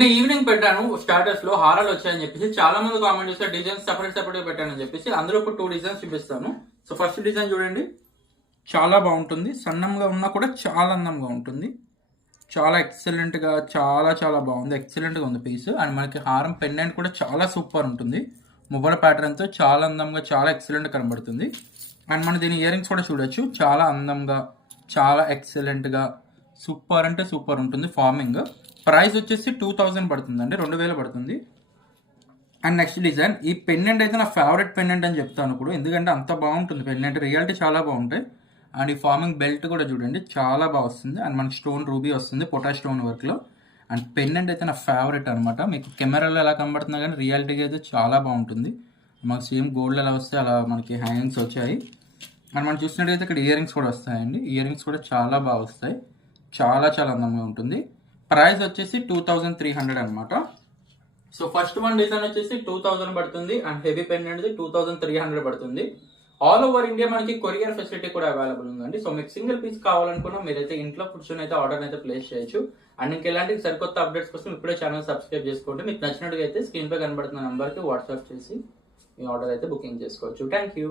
నేను ఈవినింగ్ పెట్టాను స్టాటస్ లో హారాలు వచ్చాయని చెప్పేసి చాలా మంది కామెంట్ చేస్తే డిజైన్స్ సెపరేట్ సెపరేట్ పెట్టానని చెప్పేసి అందులో ఇప్పుడు 2 డిజైన్స్ చూపిస్తాను. సో ఫస్ట్ డిజైన్ చూడండి, చాలా బాగుంటుంది. సన్నంగా ఉన్నా కూడా చాలా అందంగా ఉంటుంది. చాలా ఎక్సలెంట్ గా చాలా చాలా బాగుంది. ఎక్సలెంట్ గా ఉంది పీస్. అండ్ మనకి హారం పెండెంట్ కూడా చాలా సూపర్ ఉంటుంది. మొబైల్ ప్యాటర్న్ తో చాలా అందంగా చాలా ఎక్సలెంట్ కనబడుతుంది. అండ్ మనం దీని ఇయర్ రింగ్స్ కూడా చూడొచ్చు. చాలా అందంగా చాలా ఎక్సలెంట్ గా సూపర్ అంటే సూపర్ ఉంటుంది. ఫార్మింగ్ ప్రైస్ వచ్చేసి 2000 పడుతుంది అండి, 2000 పడుతుంది. అండ్ నెక్స్ట్ డిజైన్, ఈ పెండెంట్ అయితే నా ఫేవరెట్ పెండెంట్ అని చెప్తాను ఇప్పుడు, ఎందుకంటే అంత బాగుంటుంది పెండెంట్. రియాలిటీ చాలా బాగుంటాయి. అండ్ ఈ ఫార్మింగ్ బెల్ట్ కూడా చూడండి చాలా బాగా వస్తుంది. అండ్ మనకి స్టోన్ రూబీ వస్తుంది పొటాష్ స్టోన్ వర్క్లో. అండ్ పెండెంట్ అయితే నా ఫేవరెట్ అనమాట. మీకు కెమెరాలో ఎలా కనబడుతున్నా కానీ రియాలిటీగా అయితే చాలా బాగుంటుంది. మాకు సేమ్ గోల్డ్ ఎలా వస్తే అలా మనకి హ్యాంగింగ్స్ వచ్చాయి. అండ్ మనం చూసినట్టయితే ఇక్కడ ఇయర్ రింగ్స్ కూడా వస్తాయండి. ఇయర్ రింగ్స్ కూడా చాలా బాగా వస్తాయి. చాలా చాలా అందంగా ఉంటుంది. ప్రైస్ వచ్చేసి 2300 అనమాట. సో ఫస్ట్ వన్ డిజైన్ వచ్చేసి 2000 పడుతుంది. అండ్ హెవీ పెండెంట్ 2300 పడుతుంది. ఆల్ ఓవర్ ఇండియా మనకి కొరియర్ ఫెసిలిటీ కూడా అవైలబుల్ ఉందండి. సో మీకు సింగిల్ పీస్ కావాలనుకున్నా మీరైతే ఇంట్లో కూర్చొని అయితే ఆర్డర్ అయితే ప్లేస్ చేయొచ్చు. అండ్ ఇంకా ఎలాంటి సరికొత్త అప్డేట్స్ కోసం ఇప్పుడే ఛానల్ సబ్స్క్రైబ్ చేసుకోండి. మీకు నచ్చినట్టుగా అయితే స్క్రీన్ పై కనబడుతున్న నెంబర్కి వాట్సాప్ చేసి మీ ఆర్డర్ అయితే బుకింగ్ చేసుకోవచ్చు. Thank you.